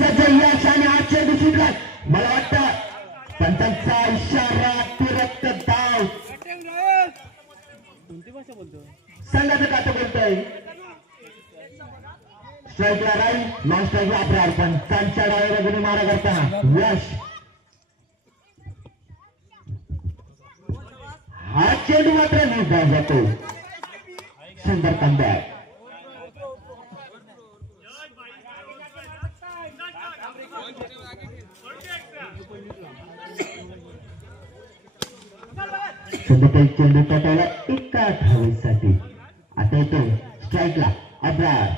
यश आणि हा चेंडू मला वाटतं पंचांचा इशारा तुरंत धाव संघाचं बोलतोय? स्ट्राईकला राहील नॉन पण त्यांच्या गुन्हे मारा यश. हा चेंडू मात्र निर्धार जातो. सुंदर कमबॅक चेंडू टाकायला एका धावेसाठी. आता येतो स्ट्राईकला अब्रार.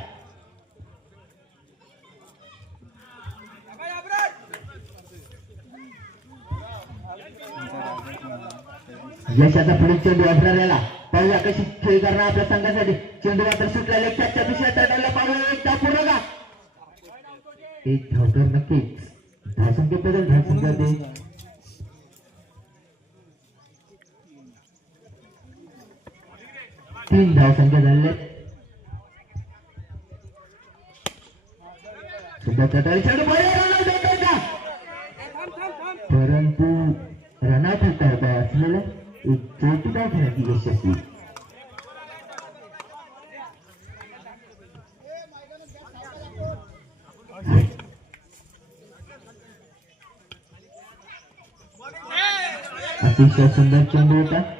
यशाचा पुढे चेंडू अब्रारला पाहूया कशी खेळ करणार आपल्या संघासाठी. चेंडू मात्र सुटला लेखच्या दुसऱ्या तटाला पाहूया. एक धाव पूर्ण का एक धाव तर नक्कीच. धावसंख्येत बदल धावसंख्या तीन धावसंख्या झाले परंतु रनात होता असलेलं एक चौकीदार खेळाची यशस्वी अतिशय सुंदर चेंडू होता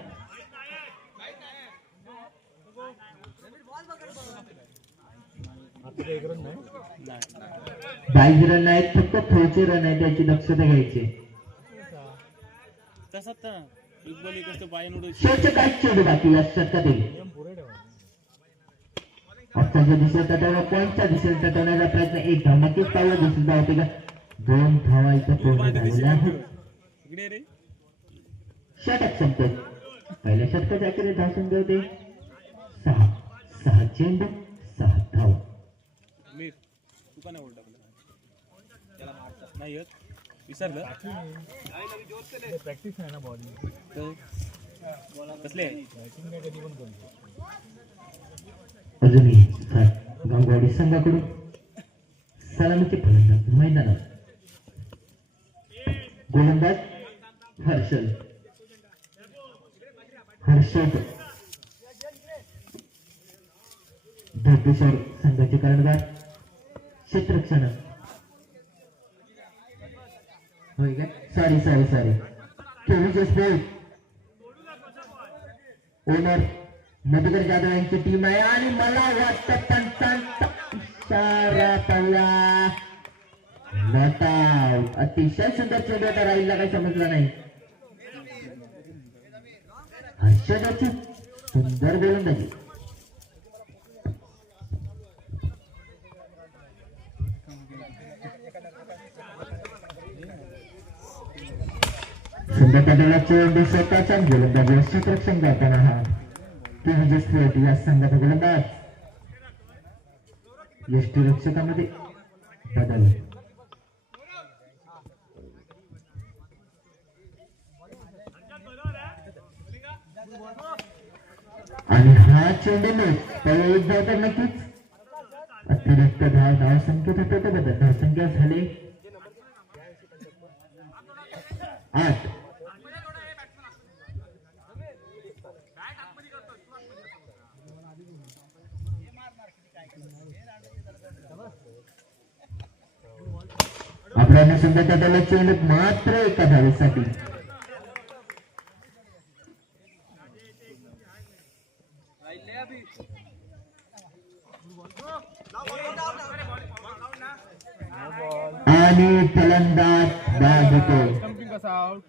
बाईक रन आहेत फक्त थोडचे रन आहेत त्याची दक्षता घ्यायची. काय चेंडू बाकी तटवण्याचा प्रयत्न एक धाव. नक्कीच पाहिलं दुसरी धाव होती का? दोन धावा इथं पूर्ण इकडे रे. षटक संपतोय पहिल्या षटकाच्या अखेरीस धाव संख्या होते. सहा. सहा चेंडू सहा धाव. नाही नाही येत. विसरलं. प्रॅक्टिस आहे ना बॉडी तर कसले? आहे? बॅटिंग काय कधी पण करतो अजूनही सर गावगाडी संघाकडून. सलामीचे फलंदाज मैदानात. गोलंदाज हर्षल. हर्षद. धोपेश्वर संघाचे कर्णधार. क्षेत्रक्षण होय काय सॉरी सॉरी सॉरी. चोवीस स्पोर्ट ओनर मधुकर जाधव यांची टीम आहे. आणि मला वाटतं पंचांचा इशारा पावला अतिशय सुंदर चेंडू तर राहिला काही समजला नाही. हर्षदाची सुंदर गोलंदाजी. सुंदर पदाला चेंडू स्वतःच्या गोलंदाजीवर क्षेत्ररक्षण करताना हा टीम खेळत या संघाचा गोलंदाज. यष्टीरक्षकामध्ये बदल. आणि हा चेंडू त्याला एक धाव तर नक्कीच. अतिरिक्त धाव धाव संख्येत होते बदल धाव संख्या झाली. आठ. आपल्याला सुद्धा त्याला चेंडू मात्र एका धावेसाठी आणि फलंदाज बाद होतो स्टम्पिंग कसा आउट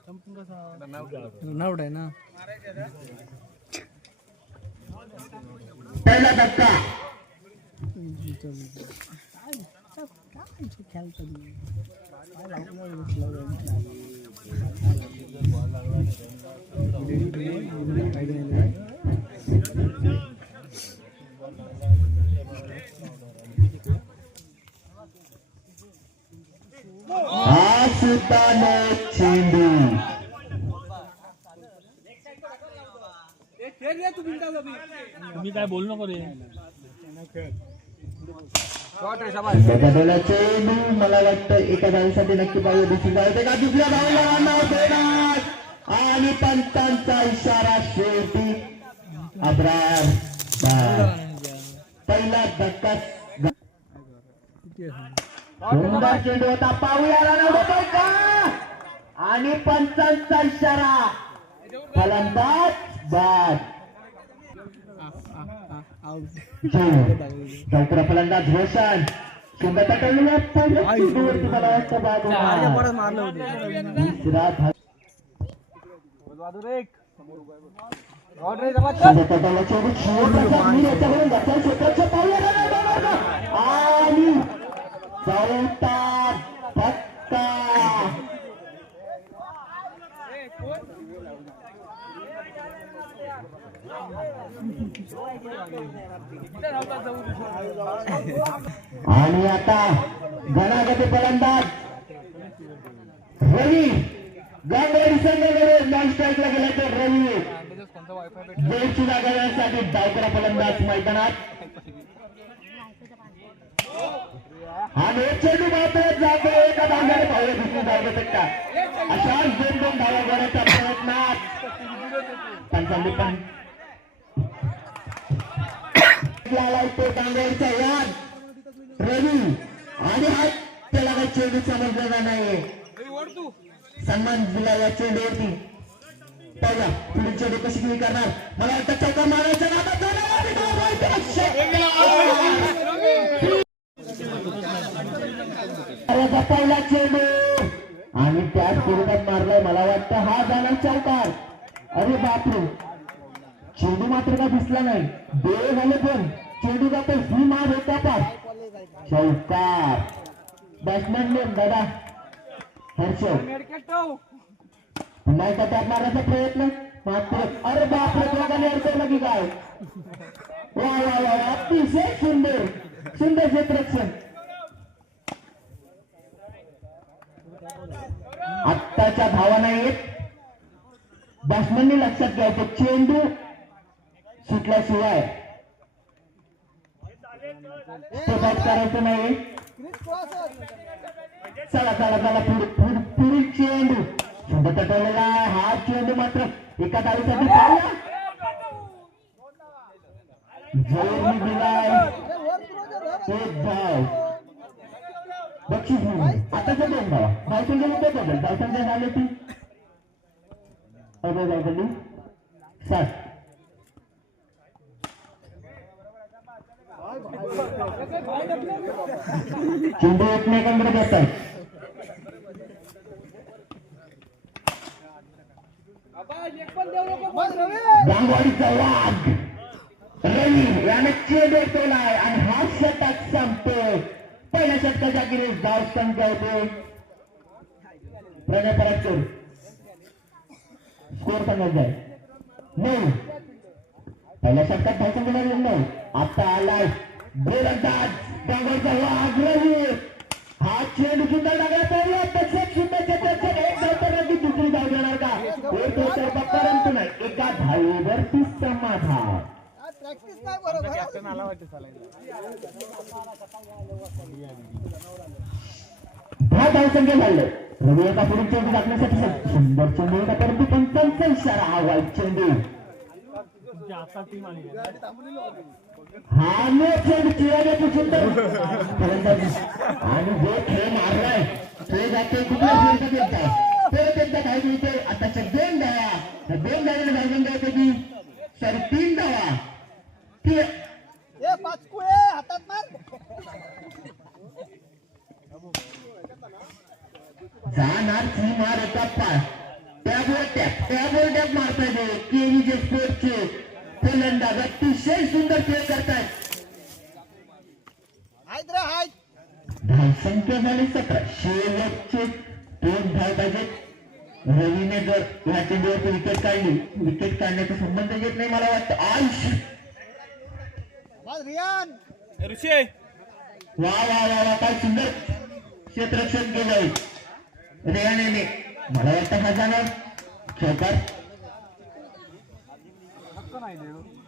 स्टम्पिंग कसा रनआउट आहे ना पहिला धक्का हा सुद्धा चेंडू तुम्ही काय बोलू नको रे. चेंडू मला वाटतं एका धावेसाठी नक्की पाहिजे दुसरी धाव येते का दुसऱ्या धावेला run देणार. आणि पंतांचा इशारा शेवटी अब्रार पहिला धक्का. सुंदर चेंडू होता. पाहूया run का? आणि पंचांचा इशारा. फलंदाज बाद चौकरा फलंदाज रोशन सुंदर टटवलेल्या पहिल्या चेंडूवरती मला वाटतं बाद होणार. दुसरा धाव सुंदर टटवला चेंडू शेवटचा मी याच्याकडून घातला क्षेत्राच्या पावला आणि चौथा धक्का आणि आता गणागती फलंदाज रवी. गांगडी संघाकडे नॉन स्ट्राईकला गेला तर रवी. वेळची जागा देण्यासाठी डावकरा फलंदाज मैदानात. आणि एक चेंडू मात्र जातो एका धावण्याने धावले दुसरी धावले शकता अशाच दोन दोन धावा गोळ्याच्या प्रयत्नात. पंचावन्न पण डांगरचा याद रवी आणि हा त्याला काही चेंडू समजलेला नाही सन्मान दिला या चेंडूवरती. पाहूया पुढील चेंडू कशी किती करणार? मला वाटतं चौका मारायचा नादात आणि चेंडू. आणि त्याच स्वरूपात मारलाय मला वाटतं हा जाणार चौकार. अरे बापरे. चेंडू मात्र का दिसला नाही? डोळे झाले पण चेंडू जातो ही मार होता पास चौकार. बॅट्समॅन नेम दादा हर्षव पुन्हा एकदा त्यात मारण्याचा प्रयत्न. मात्र अरे बापरे दोघांनी अडकवलं की काय? वा वा वा अतिशय सुंदर. सुंदर क्षेत्रक्षण आत्ताच्या धावा नाहीत बॅट्समॅनने लक्षात घ्यायचं. चेंडू सुटल्याशिवाय करायचं नाही. चला चला चला पुढील चेंडू. सुंदर तटवलेला हा चेंडू मात्र एका धावीसाठी चालला जोरनी दिलाय. एक धाव बक्षीस म्हणून. आताच्या दोन धावा धावसंख्या होते बदल धावसंख्या झाली ती? अगदी धावसंख्या सात. चेंडू एकमेकांकडे बसतात गांगवाडीचा रवी याने चेंडू आणि हा षटक संपतो पहिल्या षटकाच्या गिरीस धाव संख्या होते. प्रणय स्कोर सांगायचा आहे. नऊ. पहिल्या षटकात धाव संख्या नऊ. आता आलाय. गोलंदाज गांगवाडीचा वाघ हो आग्रही. हा चेंडू सुद्धा डागला पडला तसेच सुद्धा क्षेत्रात एक धाव नक्की दुसरी धाव देणार का? एक तर परंतु नाही. एका धावेवरती समाधान. प्रॅक्टिस दहा धावसंख्या रवी एका पुढील चेंडू टाकण्यासाठी सुंदर चेंडू होता परंतु पंचांचा इशारा हा वाईट चेंडू. आता टीम आली हा नो चेंडू चिराण्याची सुंदर फलंदाजी आणि जो खेळ मारलाय तो जाते कुठल्या फिरत येतात परत एकदा काय मिळते आताच्या दोन धावा त्या दोन धावाने धावसंख्या होते की सॉरी तीन धावा ती ए पाचकुळे हातात मार जाणार ती मार एका पास त्यामुळे टॅप त्यामुळे टॅप मारता येते केवी जे स्पोर्टचे फलंदाज अतिशय सुंदर खेळ करतायत. धावसंख्या झाली सतरा. शेवटचे दोन धाव पाहिजेत. रवीने जर या चेंडूवरती विकेट काढली विकेट काढण्याचा संबंध येत नाही मला वाटतं. आयुष बस रियान. ऋषी. वा वा वा वा काय सुंदर क्षेत्ररक्षण केलंय. रेहाण्याने मला वाटतं हा जाणार खेळकर I do.